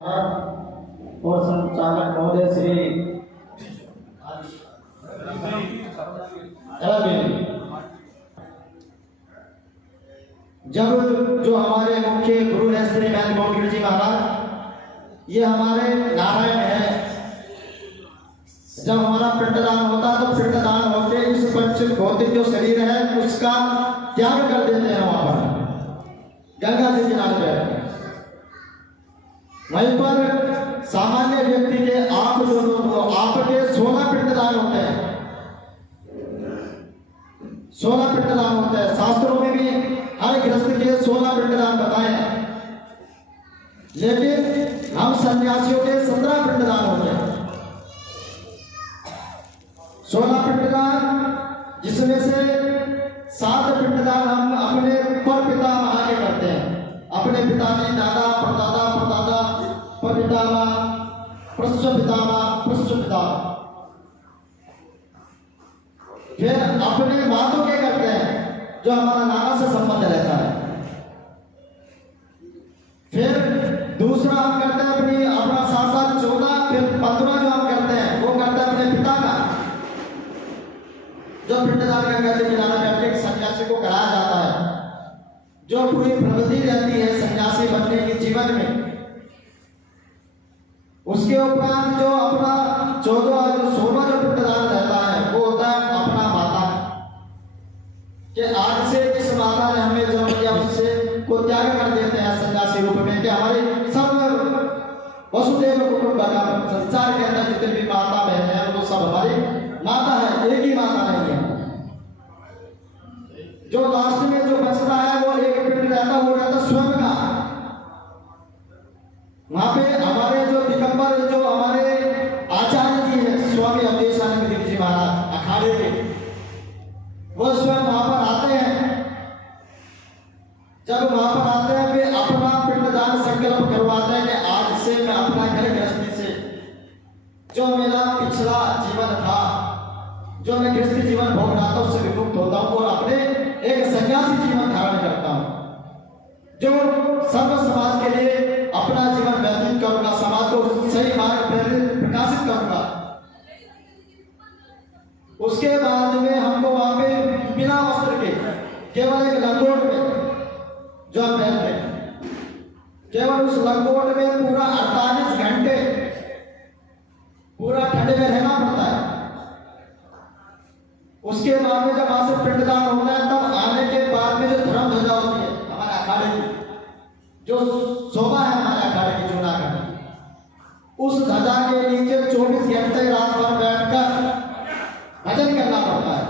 और संचालक महोदय श्री जब जो हमारे मुख्य गुरु है श्री महंत जी महाराज, ये हमारे नारायण है। जब हमारा पिंडदान होता है तो पिंडदान होते इस पंच भौतिक जो शरीर है उसका त्याग कर देते हैं। वहां पर गंगा जी किनारे बैठ वहीं पर सामान्य व्यक्ति के आप जो आपके 16 पिंडदान होते हैं, 16 पिंडदान होते हैं। शास्त्रों में भी हर गृहस्थ के 16 पिंडदान बताए हैं, लेकिन हम सन्यासियों के 17 पिंडदान होते हैं। 16 पिंडदान जिसमें से 7 पिंडदान हम अपने पर पिता के करते हैं। अपने पिता ने दादा परदादा परदादा पितामा प्रस्वपितामा प्रस्वपितामा। फिर अपने मातों के करते हैं जो हमारा नाना से संबंध रहता है। फिर दूसरा हम करते हैं अपना 7 14। फिर 15 जो हम करते हैं वो करते हैं अपने पिता का, जो पिंडदान गंगा जी किनारे बैठ के सन्यासी को कराया जाता है। जो पूरी प्रगति रहती है सन्यासी बनने के जीवन में, उसके उपरांत जो अपना 16वां जो पिंडदान रहता है वो होता है अपना माता के। आज से जिस माता ने हमें जन्म दिया उससे को त्याग कर देते हैं सन्यासी रूप में कि हमारे सब वसुदेव कुटुंबकम, संसार के अंदर जितने भी माता बहन है वो सब हमारी माता है, एक ही माता नहीं है। जो लास्ट में जो बचता है वो एक पिंड रहता है, वो रहता स्वयं का। वहां पे हमारे जो दिगंबर जो हमारे आचार्य जी है स्वामी अवधेशानंद गिरी जी महाराज अखाड़े के, वो स्वयं वहां पर आते हैं। जब वहां पर आते हैं वे अपना पिंडदान संकल्प करवाते हैं कि आज से मैं अपना घर गृहस्थी से जो मेरा पिछला जीवन था, जो मैं गृहस्थी जीवन भोग रहा था उससे विमुक्त होता हूं और अपने एक सन्यासी जीवन धारण करता हूं, जो सर्व समाज के लिए अपना जीवन व्यतीत करूंगा, समाज को सही मार्ग पर प्रकाशित करूंगा। उसके बाद में हमको वहां पे बिना वस्त्र के केवल एक लंगोट में जो हम पहनते हैं, केवल उस लंगोट में पूरा 48 घंटे पूरा ठंडे में रहना पड़ता है। उसके बाद में जब वहां से पिंडदान होता है तब आने के बाद में जो धर्म ध्वजा होती है हमारे अखाड़े की, जो शोभा है हमारे अखाड़े की जूनागढ़, उस ध्वजा के नीचे 24 घंटे रात भर बैठकर भजन करना पड़ता है।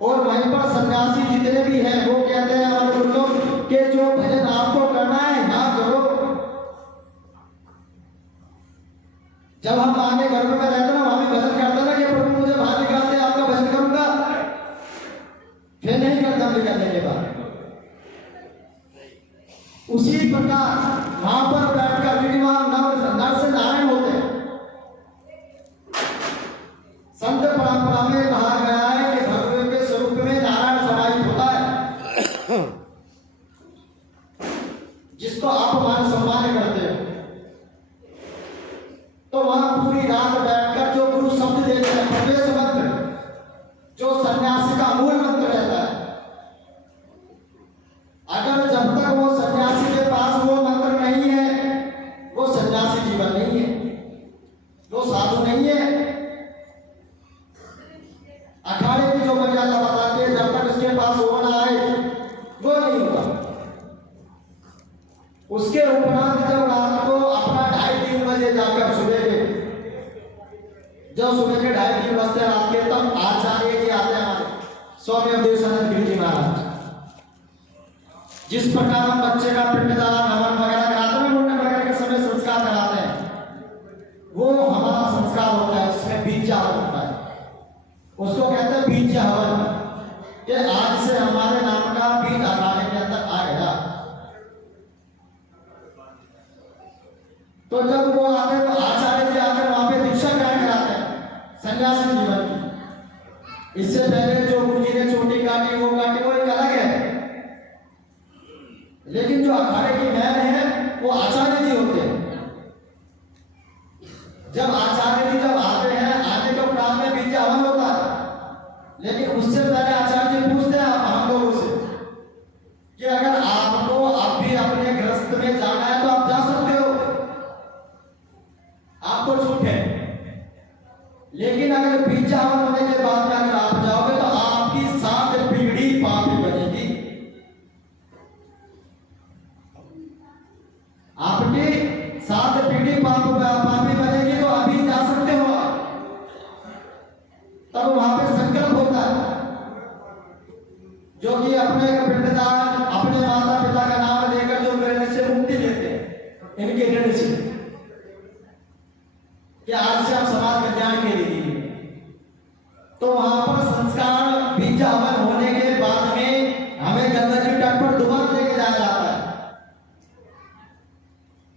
और वहीं पर सन्यासी जितने भी हैं वो कहते हैं हमारे गुरु लोग कि जो भजन आपको करना है यहाँ करो। जब हम आगे घर में रहते ना वहां भी भजन करते ना कि प्रभु मुझे बाहर निकालते आपका भजन करूंगा, फिर नहीं करता निकलने के बाद। उसी प्रकार वहां पर बैठकर नर से नारायण होते हैं। संत परंपरा में कहा गया है कि भगवान के स्वरूप में नारायण समाहित होता है, जिसको आप मान सम्मान करते हो। तो वहां पूरी रात बैठकर जो गुरु शब्द देते हैं प्रवेश मंत्र, जो सन्यासी का मूल मंत्र रहता है, अगर जब तक वो सन्यासी के पास वो मंत्र नहीं है वो सन्यासी जीवन नहीं है, वो साधु नहीं है। अखाड़े की जो मर्यादा बताते हैं जब तक उसके पास वो ना आए वो नहीं होगा। उसके उपरांत जब रात को अपना 2:30-3 बजे जाकर सुबह के जब सुबह के 2:30-3 बजते रात के, तब आचार्य जी आते हैं हमारे स्वामी अवधेशानंद गिरी जी महाराज। जिस प्रकार हम बच्चे का पिंडदान हवन वगैरह कराते हैं, मुंडन वगैरह के समय संस्कार कराते हैं, वो हमारा संस्कार होता है जिसमें बीज हवन होता है। उसको कहते हैं बीज हवन, कि आज से हमारे नाम का बीज अखाड़े के अंदर आ गया। तो जब वो आते तो आचार्य जी आकर वहां पे दीक्षा ग्रहण कराते हैं सन्यासी जीवन की। इससे पहले जो गुरु जी ने चोटी काटी वो एक अलग है, लेकिन जो अखाड़े की मैन है वो आचार्य जी होते हैं। जब आचार्य जी जब आते हैं, आने के उपरांत में बीज हवन होता है, लेकिन उससे पहले आचार्य जी पूछते हैं हम लोगों से कि अगर आपको अभी अपने गृहस्थ में जाना है तो आप जा सकते हो, आपको छूट है। लेकिन अगर बीज हवन होने के बाद में अगर आप जाओगे तो आपकी 7 पीढ़ी पापी बनेगी, आपकी 7 पीढ़ी पापी बनेगी। तो अभी जा सकते हो आप। तब वहां पे संकल्प होता है जो कि अपने पिंडदान अपने माता पिता का नाम लेकर जो ऋण से मुक्ति लेते हैं, इनके ऋण से कि आज से आप समाज कल्याण के लिए, तो वहां पर संस्कार बीज हवन होने के बाद में हमें गंगा जी तट पर दोबारा लेके जाया जाता है।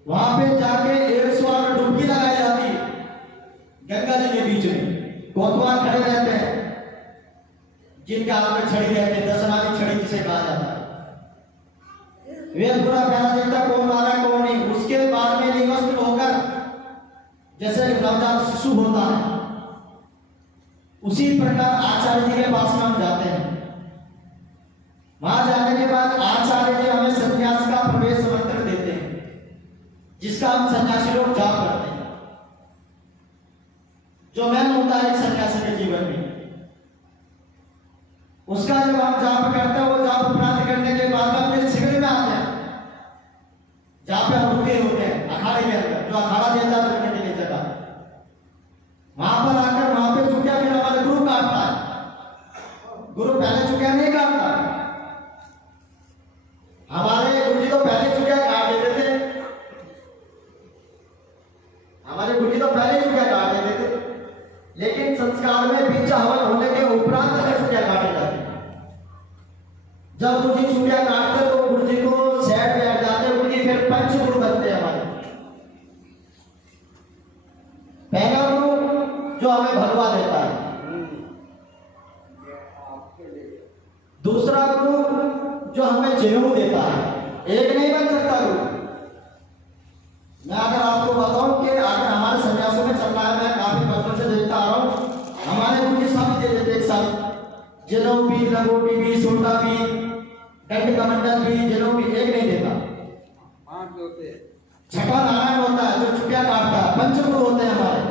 वहां पे जाके 108 डुबकी लगाई जाती है गंगा जी के बीच में। कोतवाल खड़े रहते हैं जिनके हाथ में छड़ी रहती है, दशनामी छड़ी जिसे कहा जाता है। वे पूरा पहला देखता कौन मारा कौन नहीं। उसके बाद में निवस्त्र होकर जैसे नवजात शिशु होता है, उसी प्रकार आचार्य जी के पास में हम जाते हैं। वहां जाने के बाद आचार्य जी हमें संन्यास का प्रवेश मंत्र देते हैं, जिसका हम सन्यासी लोग जाप करते हैं, जो मैन होता है एक सन्यासी के जीवन में। उसका जब हम जाप करते हैं, वो जाप प्राप्त करने के बाद अपने शिविर में आते हैं, जहां पे हम रुके होते हैं अखाड़े के अंदर, जो अखाड़ा देता है रुकने के लिए जगह। वहां पर आकर वहां पे चुटिया फिर हमारे गुरु काटता है। गुरु पहले चुटिया नहीं काटता, हमारे गुरु जी तो पहले चुटिया काट देते थे, हमारे गुरु जी तो पहले चुटिया काट देते थे। लेकिन संस्कार में बीज हवन होने के उपरांत तक चुटिया काटे जाते। जब गुरु जी चुटिया काटते तो गुरु जी को सेट बैठ जाते, गुरु जी फिर पंच गुरु बनते हैं हमारे। पहला गुरु जो हमें भगवा देता है, दूसरा गुरु जो हमें जेहू देता है। एक नहीं बन सकता गुरु। मैं अगर आपको बताऊं कि अगर हमारे सन्यासों में चल रहा है, मैं काफी बचपन से देखता आ रहा हूं, हमारे गुरु जी सब दे देते एक साथ, जनेऊ भी, लंगोटी भी, सोटा भी, दंड कमंडल भी, जनेऊ भी, एक नहीं देता। छठा नारायण होता है जो चुटिया काटता है। पंचगुरु होते हैं हमारे।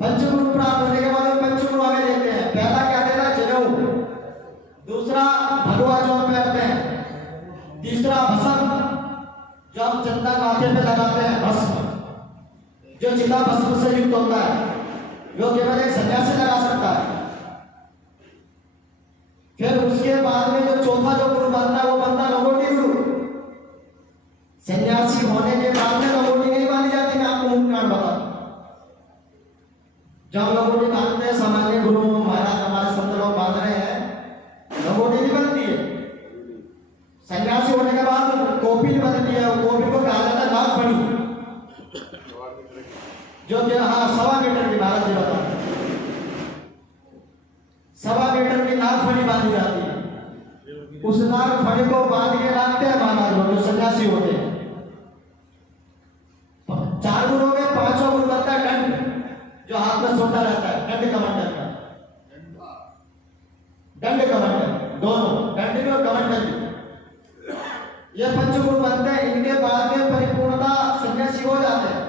पंचगुरु प्राप्त होने के बाद पंचगुरु हमें देते हैं। पहला क्या देता है? जनेऊ। दूसरा भगवा जो हम पहनते हैं। तीसरा भस्म जो हम चंदा माथे पे लगाते हैं, भस्म जो चिता भस्म से युक्त होता है, जो केवल एक सन्यासी लगा सकता है। फिर उसके बाद में जो चौथा जो गुरु बनता है वो बनता है लंगोटी गुरु। सन्यासी होने के बाद में लंगोटी नहीं बांधी जाती। मैं आपको मुख्य कारण बताऊं, जब लंगोटी बांधते हैं सामान्य गुरु महाराज हमारे संत लोग बांध रहे हैं, लंगोटी नहीं बनती है। सन्यासी होने के बाद कोपिल बनती है। कोपिल को कहा जाता है नागफणी, जो कि हाँ 1.25 मीटर की, महाराज जी बताते हैं 1.25 मीटर की नागफणी बांधी जाती है। उस नागफणी को बांध के रखते हैं महाराज लोग जो सन्यासी होते हैं। 4 गुरु हो गए, 5वां गुरु बनता है दंड, जो हाथ में सोता रहता है, दंड कमंडल का। दंड कमंडल दोनों, दंड भी और कमंडल भी, ये पंचगुरु बनते हैं। इनके बाद में परिपूर्णता सन्यासी हो जाते हैं।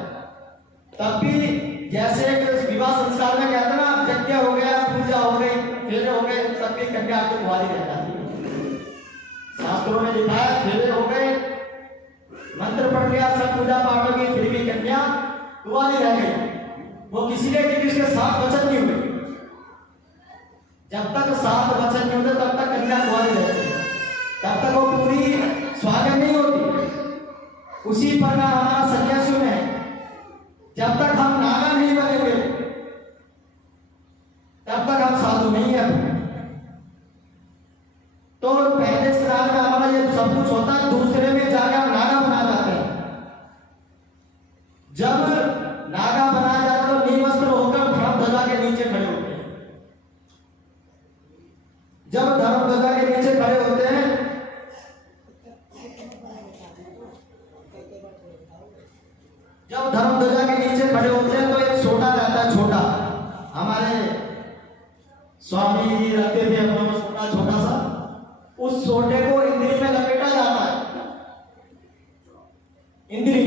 तब भी जैसे विवाह संस्कार में कहते हैं ना, यज्ञ हो गया, पूजा हो गई, फेरे हो गए, तब भी कन्या की कुंवारी रह जाती है। शास्त्रों में लिखा है फेरे हो गए, मंत्र पढ़ लिया, सब पूजा पाठ हो गई, फिर भी कन्या कुंवारी रह गई। वो किसी ने किसी के 7 वचन नहीं हुए। जब तक 7 वचन नहीं होते तब तक कन्या कुंवारी रहती है, तब तक वो पूरी स्वागत नहीं होती। उसी प्रकार हमारा सन्यासियों में जब तक हम नागा नहीं बनेंगे तब तक हम साधु नहीं है। तो पहले श्राद्ध में हमारा ये सब कुछ होता है, दूसरे में जाकर हम नागा बना जाते हैं। जब नागा बना जाता है तो निवस्त्र होकर धर्म ध्वजा के नीचे खड़े होते हैं। जब धर्म ध्वजा के नीचे खड़े होते हैं जब धर्म ध्वजा के नीचे खड़े होते हैं तो एक सोटा रहता है, छोटा। हमारे स्वामी जी रखते थे अपना सोटा, छोटा सा। उस सोटे को इंद्री में लपेटा जाता है, इंद्री,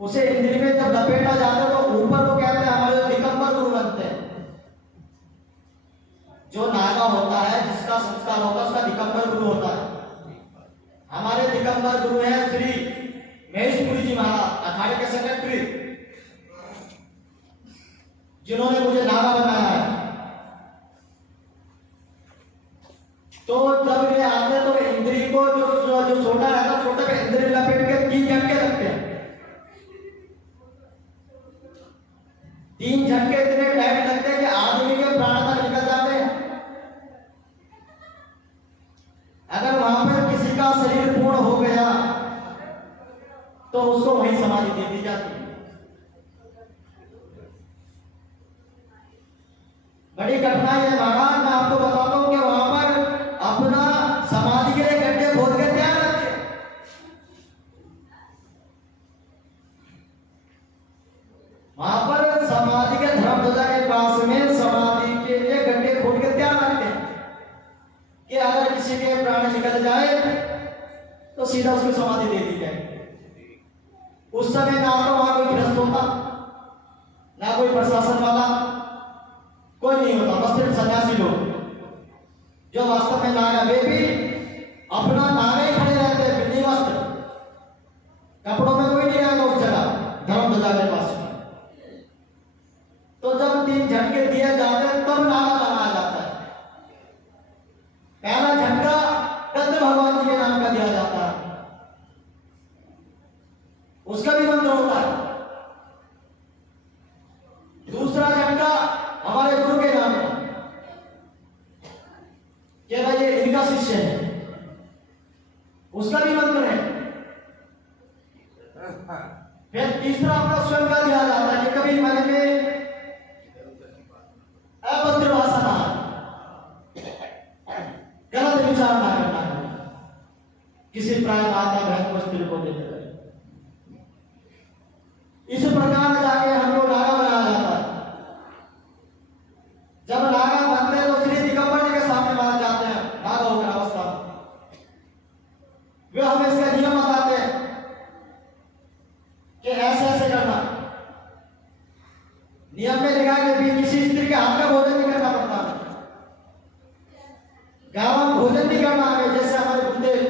उसे इंद्री में जब लपेटा जाता है तो ऊपर वो कहते हैं हमारे दिगंबर गुरु बनते हैं। जो नागा होता है, जिसका संस्कार होता है, उसका दिगंबर गुरु होता है। हमारे दिगंबर गुरु हैं श्री महेशपुरी जी महाराज, अखाड़े के सेक्रेटरी, जिन्होंने मुझे नागा बनाया है। तो जब वे आते तो इंद्री को जो सोटा रहता है, सोटे पे इंद्री लपेट के 3 झटके रखते हैं। 3 झटके इतने टाइट लगते हैं कि आदमी के प्राण तक निकल जाते हैं। अगर वहां पर किसी का शरीर पूर्ण हो गया तो उसको वही समाधि दे दी जाती है। बड़ी कठिनाई है महाराज, मैं आपको बताता हूं कि वहां पर अपना समाधि के लिए गड्ढे खोद के तैयार रखे। वहां पर समाधि के धर्म ध्वजा के पास में समाधि के लिए गड्ढे खोद के तैयार रखते हैं कि अगर किसी के प्राण निकल जाए तो सीधा उसको समाधि दे दी जाए। उस समय ना तो वहां कोई गृहस्थ होता, ना कोई प्रशासन वाला, कोई नहीं होता, बस सिर्फ सन्यासी लोग जो वास्तव में नागा, वे भी अपना नागा ही खड़े रहते हैं, बिल्ली वस्त्र, कपड़ों में कोई नहीं रहेगा उस जगह धर्म ध्वजा के पास। तो जब 3 झटके दिए जाते हैं तब नागा बनाया जाता है। पहला झटका दत्त भगवान जी के नाम का दिया जाता है, उसका भी मंत्र होता है। दूसरा झटका हमारे गुरु के नाम का, कि भाई ये इनका शिष्य है, उसका भी मंत्र है। फिर तीसरा अपना स्वयं का दिया जाता है कि कभी मन में अभद्र भाषा ना, गलत विचार ना करना है किसी प्राय माता बहन को, स्त्री को देकर। इस प्रकार जाके हमको नागा बनाया जाता है। जब नागा बनते हैं तो श्री दिगंबर जी के सामने मान जाते हैं नागा होकर अवस्था में। वे हमें इसका नियम बताते हैं कि ऐसे ऐसे करना। नियम में लिखा है कि किसी स्त्री के हाथ का भोजन नहीं करना पड़ता है, गाँव भोजन नहीं करना है। जैसे हमारे गुरुदेव,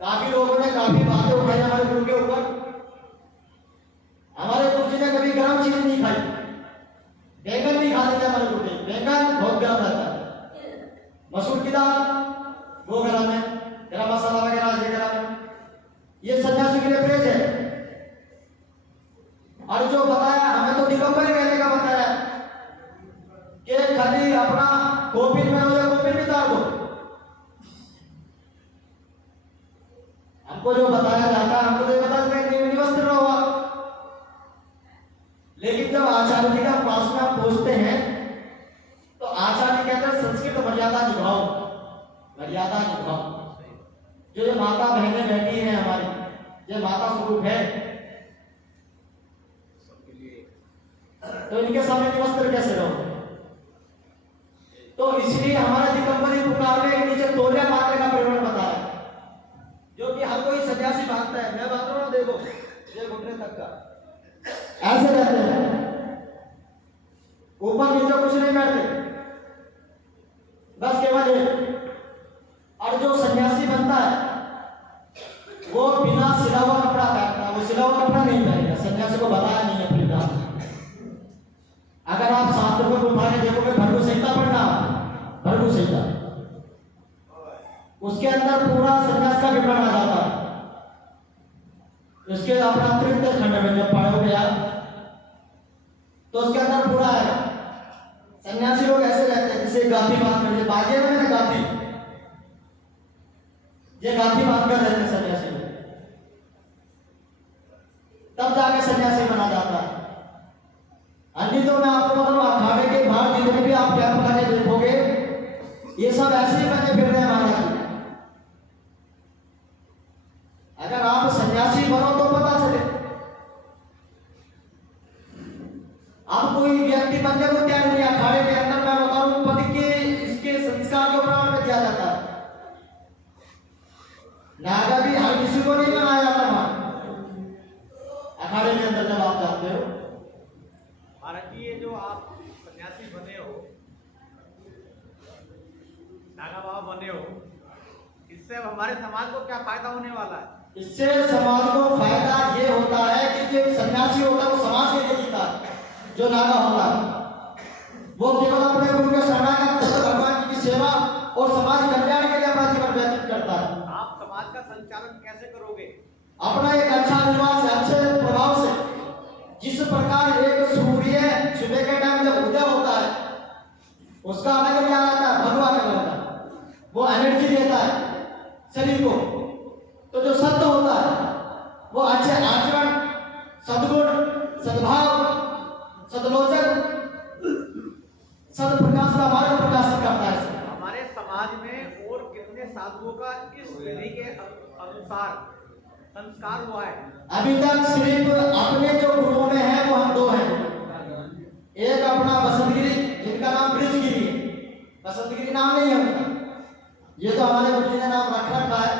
काफी लोगों ने काफी बातें उठाई हमारे गुरु के ऊपर। हमारे गुरु जी ने कभी गर्म चीज नहीं खाई, बैंगन नहीं खाते थे हमारे गुरुदेव। बैंगन बहुत गर्म रहता है, मसूर की दाल वो गर्म है, गरम मसाला वगैरह ये गर्म है। ये सन्यासी के लिए प्रेज है। और जो बताया हमें तो दिगंबर कहने का बताया कि खाली अपना कोपिन में हो या कोपिन में डाल दो। हमको जो बताया जाता है हमको तो पता नहीं वस्त्र रहो। लेकिन जब आचार्य जी का पास में आप पहुंचते हैं तो आचार्य कहते हैं संस्कृत मर्यादा निभाओ, मर्यादा निभाओ। जो ये माता बहनें बैठी हैं हमारी, ये माता स्वरूप है, तो इनके सामने वस्त्र कैसे रहो। तो इसलिए हमारा दिगंबरी पुकार में नीचे तोलिया मारने का प्रवण बताया, जो कि हर कोई सन्यासी मानता है। मैं बात रहा हूं, देखो ये घुटने तक का ऐसे रहते हैं, ऊपर नीचे कुछ नहीं बैठते, बस केवल ये। और जो सन्यासी बनता है वो बिना सिला हुआ कपड़ा पहनता है, वो सिला हुआ कपड़ा नहीं पहनेगा। सन्यासी को बताया नहीं है अपनी बात। अगर आप शास्त्र को उठाने देखोगे, भृगु संहिता पढ़ना, भृगु संहिता, उसके अंदर पूरा सन्यास का विवरण आ जाता है। उसके अपना तृतीय खंड में जब पढ़ोगे यार तो उसके अंदर पूरा है सन्यासी लोग ऐसे रहते हैं जैसे गाथी बांध कर, बाजे में ना गाथी, ये गाथी बांध कर रहते हैं सन्यासी लोग, तब जाके सन्यासी बना जाता है। अन्य तो मैं आपको बताऊं, अखाड़े के बाहर जितने भी आप कैंप लगे देखोगे, ये सब ऐसे ही बने फिर रहे हैं महाराज जी। अगर आप सन्यासी बनो तो पता चले। आप कोई व्यक्ति बनने को तैयार नहीं, अखाड़े के अंदर मैं बता रहा हूं पद के इसके संस्कार जो प्राण में दिया जाता है। नागा भी हर किसी को नहीं बनाया जाता वहां अखाड़े के अंदर जब आप जाते हो। महाराज जी, ये जो आप सन्यासी बने हो, नागा बाबा बने हो, इससे अब हमारे समाज को क्या फायदा होने वाला है? इससे समाज को फायदा ये होता है कि जो सन्यासी होता है वो समाज के लिए जीता है। जो नागा होता है वो केवल अपने गुरु के शरणागत होकर भगवान जी की सेवा और समाज कल्याण के लिए अपना जीवन व्यतीत करता है। आप समाज का संचालन कैसे करोगे? अपना एक अच्छा विश्वास है, अच्छे प्रभाव से। जिस प्रकार एक सूर्य सुबह के टाइम जब उदय होता है उसका अलग क्या आता है, भगवान का होता है, वो एनर्जी देता है शरीर को। तो जो सत्य होता है वो अच्छे आचरण, सद्गुण, सद्भाव, सदलोचन, सदप्रकाश का मार्ग प्रकाशित करता है। हमारे समाज में और कितने साधुओं का इस विधि के अनुसार संस्कार हुआ है? अभी तक सिर्फ अपने जो गुरुओं में है वो हम दो हैं। एक अपना बसंतगिरी, जिनका नाम ब्रिजगिरी है। बसंतगिरी नाम नहीं है उनका, ये तो हमारे गुरु जी ने नाम रख रखा है।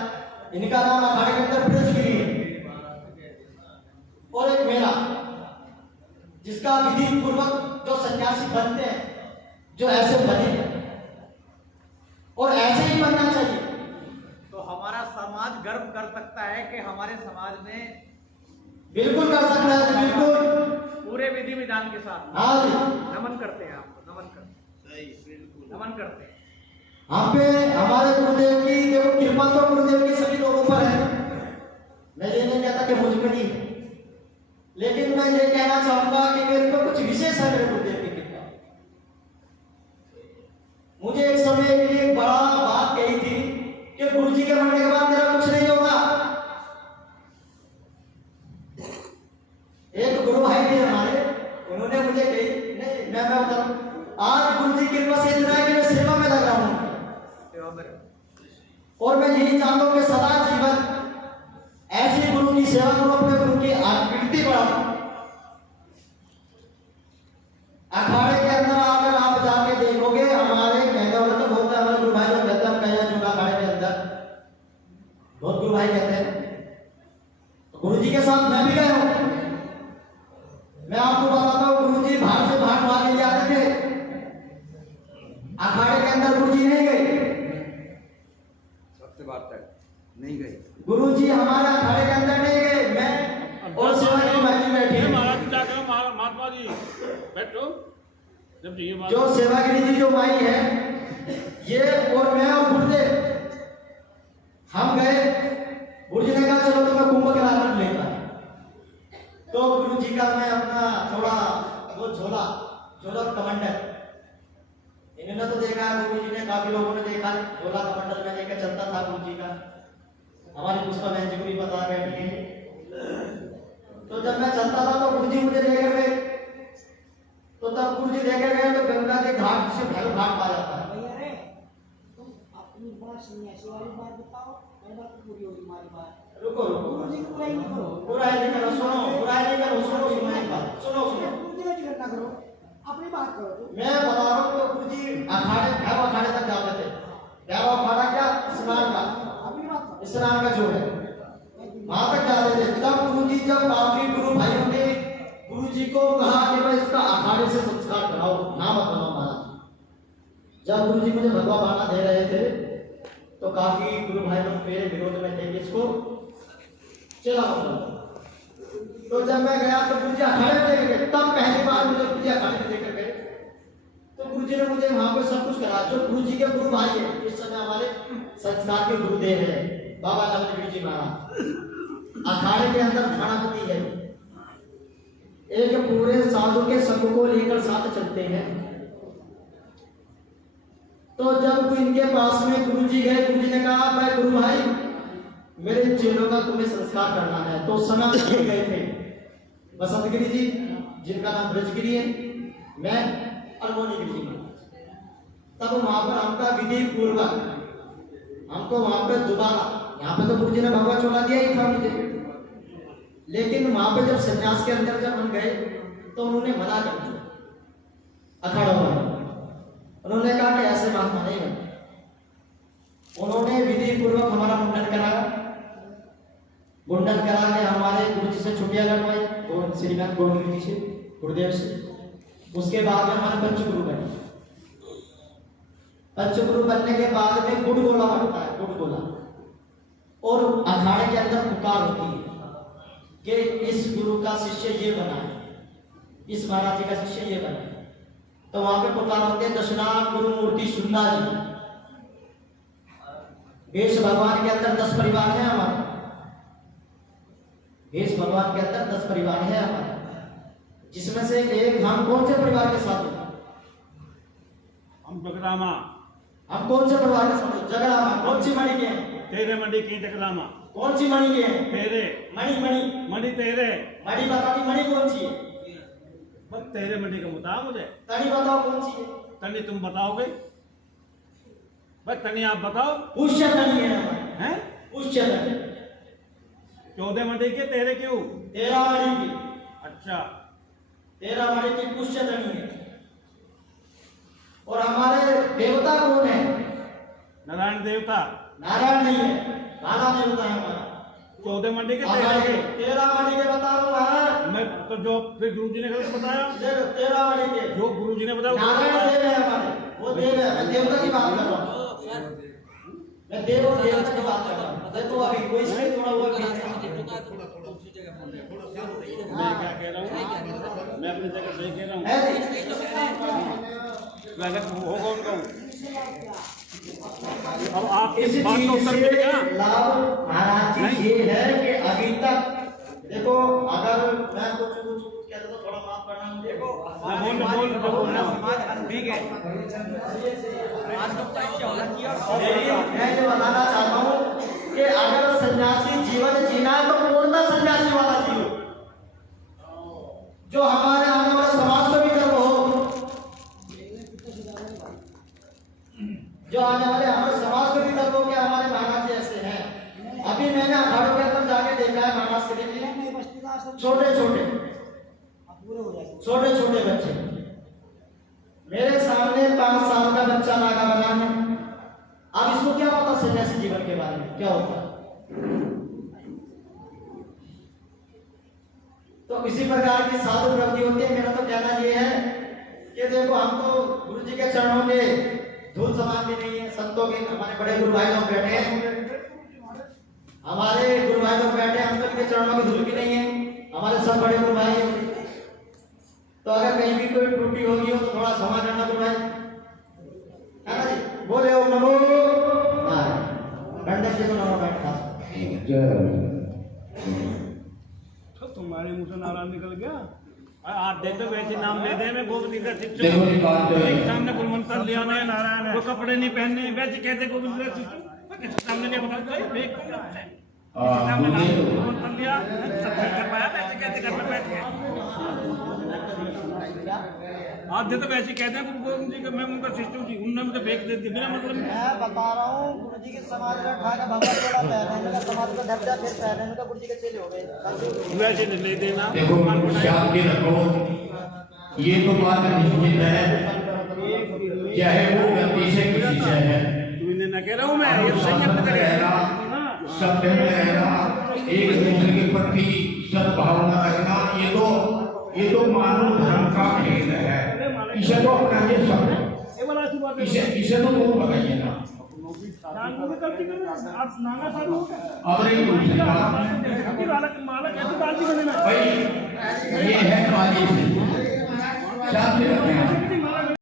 इनका नाम अखाड़े के अंदर ब्रिजगिरी है। और एक मेरा, जिसका विधि पूर्वक जो सन्यासी बनते हैं, जो ऐसे बने और ऐसे ही बनना चाहिए। तो हमारा समाज गर्व कर सकता है कि हमारे समाज में बिल्कुल कर सकता है, बिल्कुल पूरे विधि विधान के साथ। हाँ जी, नमन करते हैं आपको, नमन करते हैं, नमन करते हैं। हम पे हमारे गुरुदेव की देखो कृपा तो गुरुदेव की सभी लोगों पर है। मैं ये नहीं कहता कि मुझ पर नहीं है, लेकिन मैं ये कहना चाहूंगा कि मेरे पर कुछ विशेष है मेरे गुरुदेव की कृपा। मुझे एक समय के लिए एक बड़ा बात कही थी कि गुरुजी के मरने के बाद मेरा कुछ नहीं होगा। एक गुरु भाई थे हमारे, उन्होंने मुझे कही, नहीं मैं बता रहा हूं, आज गुरुजी की कृपा से इतना है कि मैं सेवा में लग रहा हूं और मैं यही चाहता हूं कि सदा जीवन ऐसी गुरु की सेवा करूं, अपने गुरु की कीर्ति बढ़ाऊं। अखाड़े के अंदर अगर आप जाके देखोगे, हमारे कहने वाले तो बहुत है, हमारे गुरु भाई लोग कहते हैं कहीं जुड़ा अखाड़े के अंदर बहुत गुरु भाई कहते हैं। गुरु जी के साथ मैं भी गया हूं। मैं आपको बताता हूं, गुरु जी बाहर से बाहर भाग ले जाते थे, अखाड़े के अंदर गुरु जी नहीं गए। सबसे बात है नहीं गए गुरु जी हमारे अखाड़े के अंदर नहीं गए। मैं और सेवागिरी भाई जी बैठे, महात्मा जी बैठो। जब ये बात जो सेवागिरी जी जो माई है, ये और मैं और गुरुदेव हम गए। गुरु जी ने कहा चलो तुम्हें कुंभ के रात में लेता। तो गुरु जी का मैं अपना थोड़ा वो झोला कमंडल, इन्होंने तो देखा, गुरु जी ने, काफी लोगों ने देखा, झोला कमंडल में लेकर चलता था गुरु जी का। हमारी पुष्पा बहन जी को भी बता बैठी है। तो जब मैं चलता था तो गुरु जी मुझे लेकर गए। तो तब गुरु जी लेकर गए तो गंगा के घाट से भैरव घाट पा जाता है। अपनी बात सन्यासी वाली बात बताओ, मैं बात पूरी होगी हमारी बात। रुको गुरु जी को बुराई नहीं करो, बुराई नहीं करो, सुनो, बुराई नहीं करो, सुनो एक बात, सुनो। गुरु जी की घटना करो, अपनी बात करो। मैं बता रहा हूँ तो गुरु जी भैरव अखाड़े तक जाते थे। भैरव अखाड़ा क्या, स्नान का, अपनी बात करो। स्नान का जो है वहां तक जाते थे। तब गुरु जी, जब काफी गुरु भाइयों ने गुरु जी को कहा कि भाई इसका अखाड़े से संस्कार कराओ, ना मत बनाओ महाराज। जब गुरु जी मुझे भगवा बाना दे रहे थे तो काफी गुरु भाई लोग मेरे विरोध में थे कि इसको चला। तो जब मैं गया तो गुरु जी अखाड़े में लेकर गए। तब पहली बार मुझे गुरु जी अखाड़े में लेकर गए तो गुरु जी ने मुझे वहां पर सब कुछ करा। जो गुरु जी के गुरु भाई है, इस समय हमारे संस्कार के गुरुदेव है बाबा नवनीत जी महाराज, अखाड़े के अंदर थानापति है। एक पूरे साधु के संघ को लेकर साथ चलते हैं। तो जब इनके पास में गुरु जी गए, गुरु जी ने कहा भाई गुरु भाई मेरे चेलों का तुम्हें संस्कार करना है। तो समय गए थे बसंतगिरी जी, जिनका नाम ब्रजगिरी है, मैं अरमोनीगिरी जी। तब वहां पर हमका विधि पूर्वक हमको वहां पर दोबारा यहाँ पे तो गुरु जी ने भगवा चोला दिया ही था मुझे, लेकिन वहां पे जब संन्यास के अंदर जब हम गए तो उन्होंने मना कर दिया अखाड़ों में। उन्होंने कहा कि ऐसे महात्मा नहीं बनते। उन्होंने विधि पूर्वक हमारा मुंडन कराया, मुंडन करा के हमारे गुरु जी से छुट्टियां लगवाई, श्रीमान गोविंद जी से, गुरुदेव से। उसके बाद में हमारे पंचगुरु बने। पंचगुरु बनने के बाद में गुड़ गोला बनता है, गुड़ गोला, और अखाड़े के अंदर पुकार होती है कि इस गुरु का शिष्य ये बना है, इस महाराज जी का शिष्य ये बना है। तो वहां पे पुकार होते हैं दशनाम गुरु मूर्ति सुंदा जी। भेष भगवान के अंदर 10 परिवार है हमारे, भेष भगवान के अंदर 10 परिवार है हमारे, जिसमें से एक हम कौन से परिवार के साथ होते? हम जगरामा। हम कौन से परिवार के साथ? जगरामा। कौन सी मणि के हैं? तेरे मणि की जगरामा। कौन सी मणि के हैं? तेरे मणि मणि मणि तेरे। मणि बताओ कि मणि कौन सी है? बस तेरे मणि का बता मुझे। तनी बताओ कौन सी है? तनी तुम बताओगे? बस तनी आप बताओ। पुष्य तनी है हमारे, हैं? पुष्य तनी। 14 मणि के तेरे क्यों? 13 मणि की। अच्छा, 13 मणि की पुष्य तनी है। और हमारे देवता कौन है? नारायण देवता। नारायण नहीं है, राणा देवता है हमारा। 14 मणि के हमारे तेरे के। 13 मणि के बता रहा हूं महाराज। मैं तो जो फिर गुरु जी ने गलत बताया। देखो 13 मणि के जो गुरु जी ने बताया नारायण देव है हमारे, वो देव है। मैं देवता की बात कर रहा हूँ, मैं देव और देवता की बात कर रहा हूँ। देखो अभी कोई से थोड़ा हुआ मैं क्या कह रहा हूँ, मैं अपनी जगह सही कह रहा हूँ। गलत हो कौन कहूँ? अब आप इस इस बात चीज को उत्तर से मिलेगा। लाभ महाराज जी ये है कि अभी तक देखो, अगर मैं कुछ कहता तो थोड़ा माफ करना मुझे। देखो मैं बोल समाज अनभिज्ञ है, मैं ये बताना चाहता हूँ कि अगर सन्यासी जीवन जीना है तो पूर्णतः सन्यासी वाला जीवन, जो हमारे आने वाले समाज को भी गर्व हो, जो आने वाले हमारे समाज को भी गर्व हो कि हमारे महाराज जी ऐसे हैं। अभी मैंने अखाड़ों के अंदर जाके देखा है महाराज श्री जी, छोटे छोटे बच्चे, मेरे सामने 5 साल का बच्चा नागा बना है। अब इसको क्या पता सन्यासी जीवन के बारे में क्या होता है? तो इसी प्रकार की साधु प्रवृत्ति होती है। मेरा तो कहना ये है कि देखो, हम तो गुरु जी के चरणों के धूल समान भी नहीं है। संतों के हमारे बड़े गुरु भाई लोग बैठे हैं, हमारे गुरु भाई लोग बैठे हैं, हम तो इनके चरणों की धूल भी नहीं है। हमारे सब बड़े गुरु भाई हैं। तो अगर कहीं भी कोई त्रुटि होगी हो तो थोड़ा क्षमा करना गुरु भाई, है ना जी? बोले ओम नमो नारायण। गणेश जी को नमो बैठा। तो तुम्हारे मुंह से नारायण निकल गया। आप देते वैसे नाम ले दे, मैं गोविंद का शिष्य देखो ये बात जो है, एक सामने गुरु मंत्र लिया ना, नारायण है, वो कपड़े नहीं पहनने, वैसे कहते गोविंद का शिष्य। किसी सामने नहीं बताते, देख सामने नाम गुरु मंत्र लिया, सत्संग कर पाया, वैसे कहते घर में बैठ गए। आप देते वैसे कहते हैं गुरु गोविंद जी का मैं उनका शिष्य हूँ जी, उन्होंने मुझे बेच दे दी बिना मतलब। मैं बता रहा हूँ, गुरु जी के समाज में उठा के भगवान थोड़ा पहने का समाज का दर्जा फिर पहने का गुरु जी के चेले हो गए। वैसे नहीं ले देना। देखो शाम के रखो, ये तो बात निश्चित है, चाहे वो गलती से किसी से है, तूने ना कह रहा हूँ मैं, ये सही है अपनी रहना, सत्य में रहना, एक दूसरे के प्रति सद्भावना रखना, ये तो मानव धर्म का भेद है। इसे तो अपनाइए सब, इसे तो लोग बताइए ना। अब एक दूसरी बात भाई, ये है काली से शांति रखना।